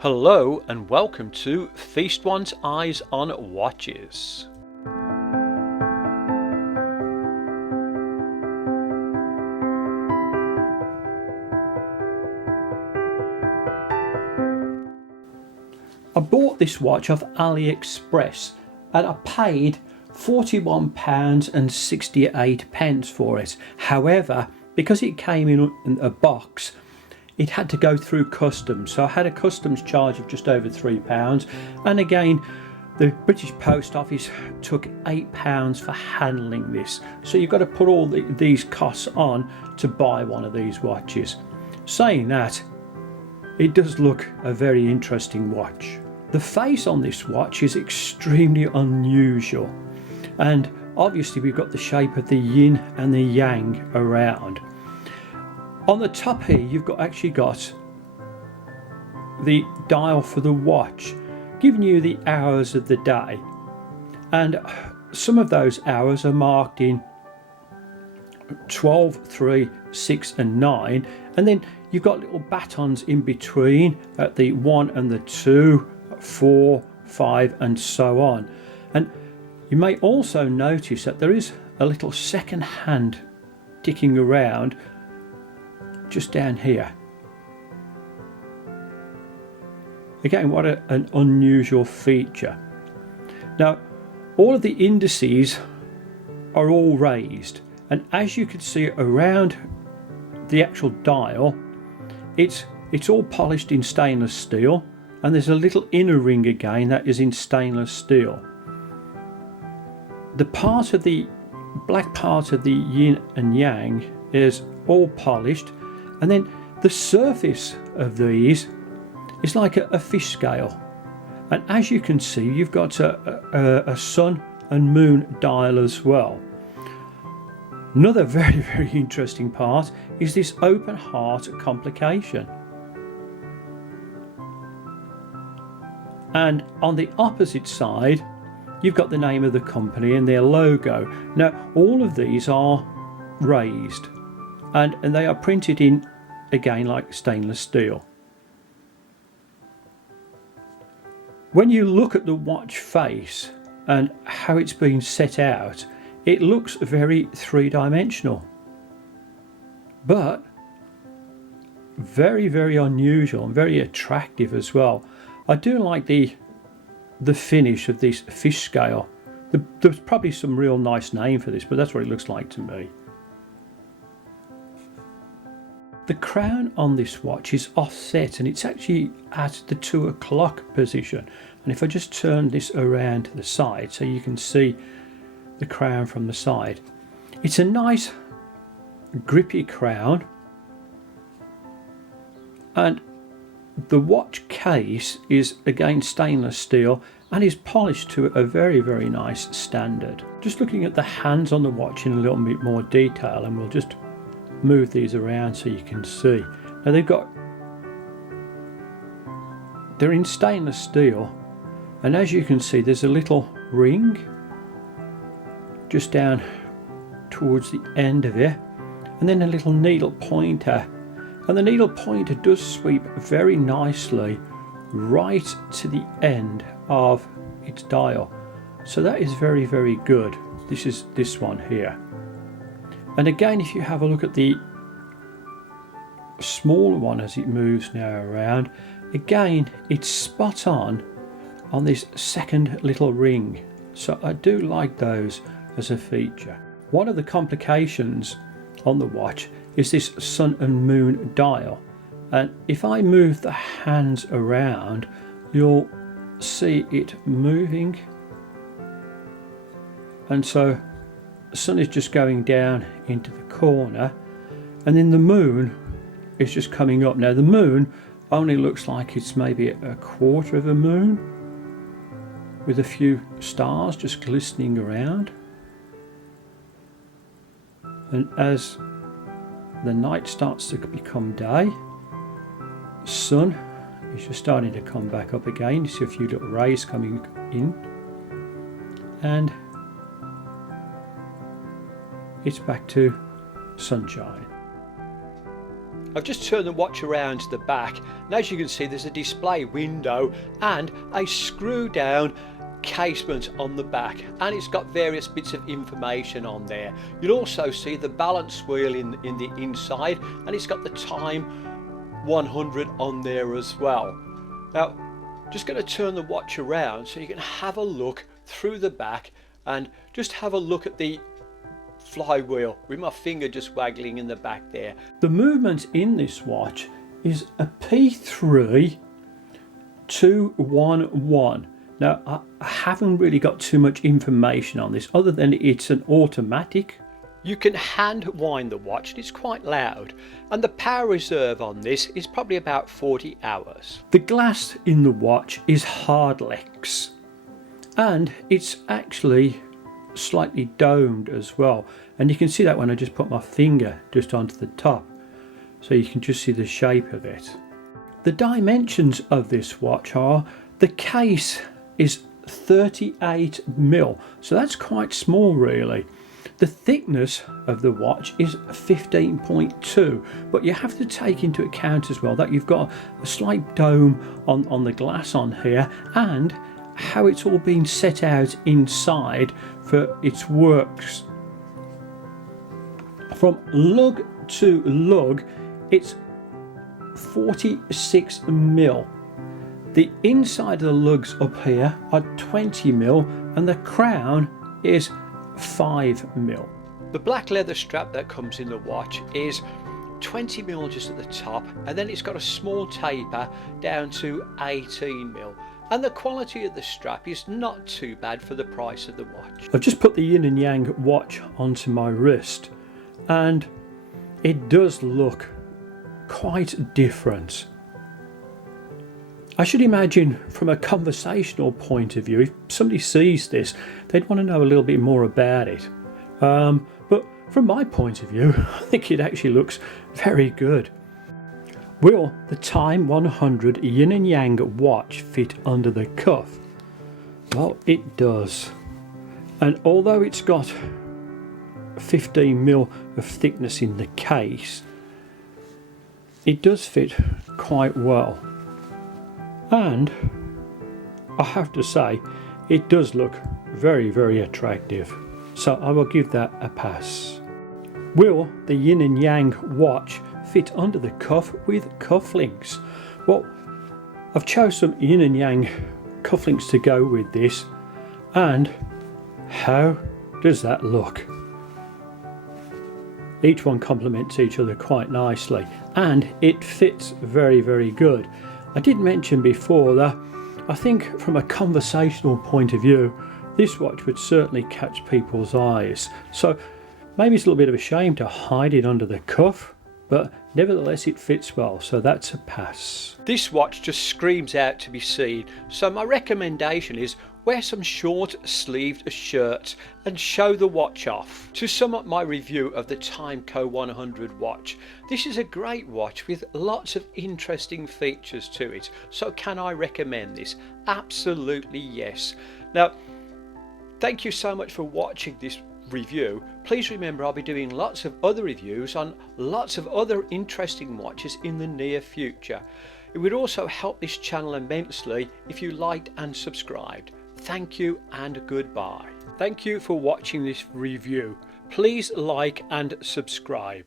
Hello and welcome to Feast One's Eyes on Watches. I bought this watch off AliExpress and I paid £41.68 for it. However, because it came in a box, it had to go through customs, so I had a customs charge of just over £3, and again the British Post Office took £8 for handling this, so you've got to put all these costs on to buy one of these watches. Saying that, it does look a very interesting watch. The face on this watch is extremely unusual, and obviously we've got the shape of the yin and the yang around. On the top here you've actually got the dial for the watch, giving you the hours of the day, and some of those hours are marked in 12, 3, 6 and 9, and then you've got little batons in between at the 1 and the 2, 4, 5 and so on. And you may also notice that there is a little second hand ticking around just down here. Again, what an unusual feature. Now, all of the indices are all raised, and as you can see around the actual dial, it's all polished in stainless steel, and there's a little inner ring again that is in stainless steel. The part of the black part of the yin and yang is all polished, and then the surface of these is like a fish scale, and as you can see you've got a sun and moon dial as well. Another very interesting part is this open heart complication, and on the opposite side you've got the name of the company and their logo. Now all of these are raised, and they are printed in, again, like stainless steel. When you look at the watch face and how it's been set out, it looks very three-dimensional, but very unusual and very attractive as well. I do like the finish of this fish scale. There's probably some real nice name for this, but that's what it looks like to me. The crown on this watch is offset, and it's actually at the 2 o'clock position. And if I just turn this around to the side so you can see the crown from the side, it's a nice grippy crown, and the watch case is again stainless steel and is polished to a very nice standard. Just looking at the hands on the watch in a little bit more detail, and we'll just move these around so you can see. Now they're in stainless steel, and as you can see there's a little ring just down towards the end of it, and then a little needle pointer, and the needle pointer does sweep very nicely right to the end of its dial, so that is very good. This is this one here. And again, if you have a look at the smaller one as it moves now around, again it's spot on this second little ring, so I do like those as a feature. One of the complications on the watch is this sun and moon dial, and if I move the hands around you'll see it moving, and so the sun is just going down into the corner, and then the moon is just coming up. Now the moon only looks like it's maybe a quarter of a moon, with a few stars just glistening around, and as the night starts to become day, the sun is just starting to come back up again. You see a few little rays coming in, and it's back to sunshine. I've just turned the watch around to the back, and as you can see there's a display window and a screw down casement on the back, and it's got various bits of information on there. You'll also see the balance wheel in the inside, and it's got the Time 100 on there as well. Now just going to turn the watch around so you can have a look through the back and just have a look at the flywheel with my finger just waggling in the back there. The movement in this watch is a P3 211. Now I haven't really got too much information on this other than it's an automatic. You can hand wind the watch and it's quite loud, and the power reserve on this is probably about 40 hours. The glass in the watch is Hardlex and it's actually slightly domed as well, and you can see that when I just put my finger just onto the top, so you can just see the shape of it. The dimensions of this watch are, the case is 38mm, so that's quite small really. The thickness of the watch is 15.2, but you have to take into account as well that you've got a slight dome on the glass on here, and how it's all been set out inside for its works. From lug to lug it's 46mm. The inside of the lugs up here are 20mm and the crown is 5mm. The black leather strap that comes in the watch is 20mm just at the top, and then it's got a small taper down to 18mm. And the quality of the strap is not too bad for the price of the watch. I've just put the yin and yang watch onto my wrist, and it does look quite different. I should imagine from a conversational point of view, if somebody sees this, they'd want to know a little bit more about it. But from my point of view, I think it actually looks very good. Will the Time 100 yin and yang watch fit under the cuff? Well, it does. And although it's got 15mm of thickness in the case, it does fit quite well. And I have to say, it does look very, very attractive. So I will give that a pass. Will the yin and yang watch fit under the cuff with cufflinks? Well, I've chosen some yin and yang cufflinks to go with this, and how does that look? Each one complements each other quite nicely, and it fits very, very good. I did mention before that I think from a conversational point of view, this watch would certainly catch people's eyes. So maybe it's a little bit of a shame to hide it under the cuff, but nevertheless it fits well, so that's a pass. This watch just screams out to be seen, so my recommendation is wear some short sleeved shirts and show the watch off. To sum up my review of the Timeco 100 watch, this is a great watch with lots of interesting features to it, so can I recommend this? Absolutely yes. Now, thank you so much for watching this review. Please remember I'll be doing lots of other reviews on lots of other interesting watches in the near future. It would also help this channel immensely if you liked and subscribed. Thank you and goodbye. Thank you for watching this review. Please like and subscribe.